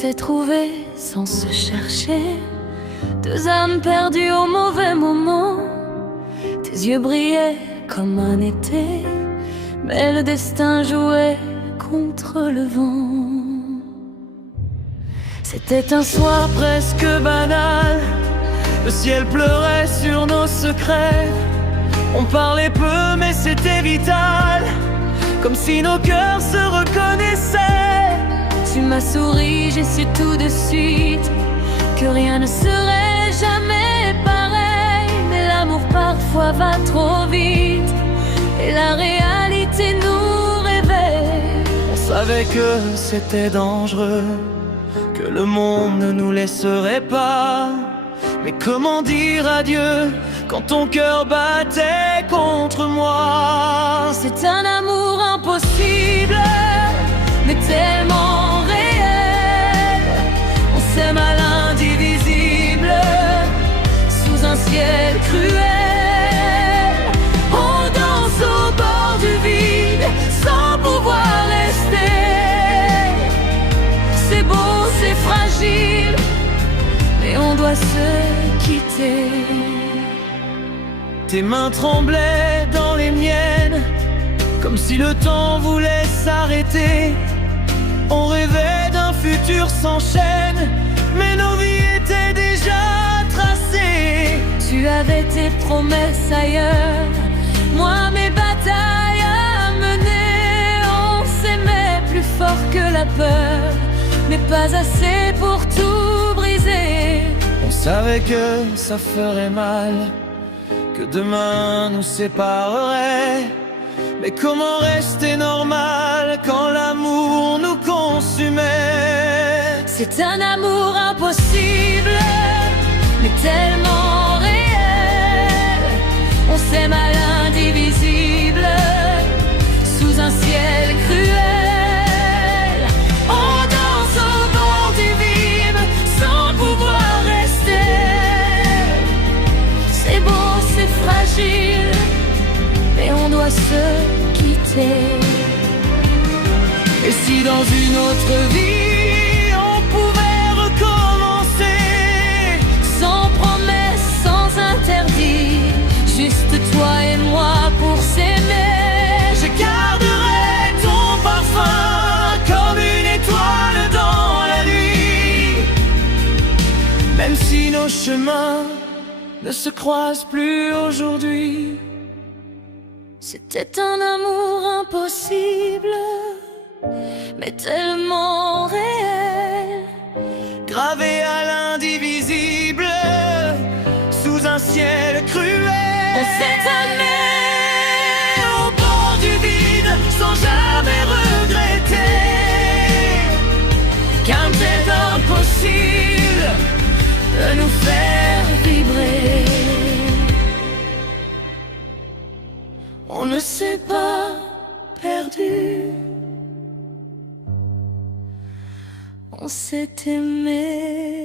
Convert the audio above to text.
s'est trouvés sans se chercher, deux âmes perdues au mauvais moment. Tes yeux brillaient comme un été, mais le destin jouait contre le vent. C'était un soir presque banal, le ciel pleurait sur nos secrets. On parlait peu mais c'était vital, comme si nos cœurs se reconnaissaient. Tu m'as souri, j'ai su tout de suite que rien ne serait jamais pareil. Mais l'amour parfois va trop vite et la réalité nous réveille. On savait que c'était dangereux, que le monde ne nous laisserait pas. Mais comment dire adieu quand ton cœur battait contre moi? C'est un amour impossible, mais tellement réel. On s'aime à l'indivisible, sous un ciel cruel. On danse au bord du vide, sans pouvoir rester. C'est beau, c'est fragile, mais on doit se quitter. Tes mains tremblaient dans les miennes, comme si le temps voulait s'arrêter. On rêvait d'un futur sans chaîne, mais nos vies étaient déjà tracées. Tu avais tes promesses ailleurs, moi mes batailles à mener. On s'aimait plus fort que la peur, mais pas assez pour tout briser. On savait que ça ferait mal, que demain nous séparerait. Mais comment rester normal quand l'amour nous consumait? C'est un amour impossible, mais tellement réel. On s'aime à l'indivisible, sous un ciel cruel. On danse au bord du vide, sans pouvoir rester. C'est beau, c'est fragile, mais on doit se quitter. Et si dans une autre vie on pouvait recommencer, sans promesse, sans interdit, juste toi et moi pour s'aimer. je garderai ton parfum comme une étoile dans la nuit. Même si nos chemins ne se croisent plus aujourd'hui. C'était un amour impossible, mais tellement réel. Gravé à l'indivisible, sous un ciel cruel. On s'est aimé au bord du vide, sans jamais regretter. car c'est impossible de nous faire vibrer. On ne s'est pas perdu, On s'est aimé.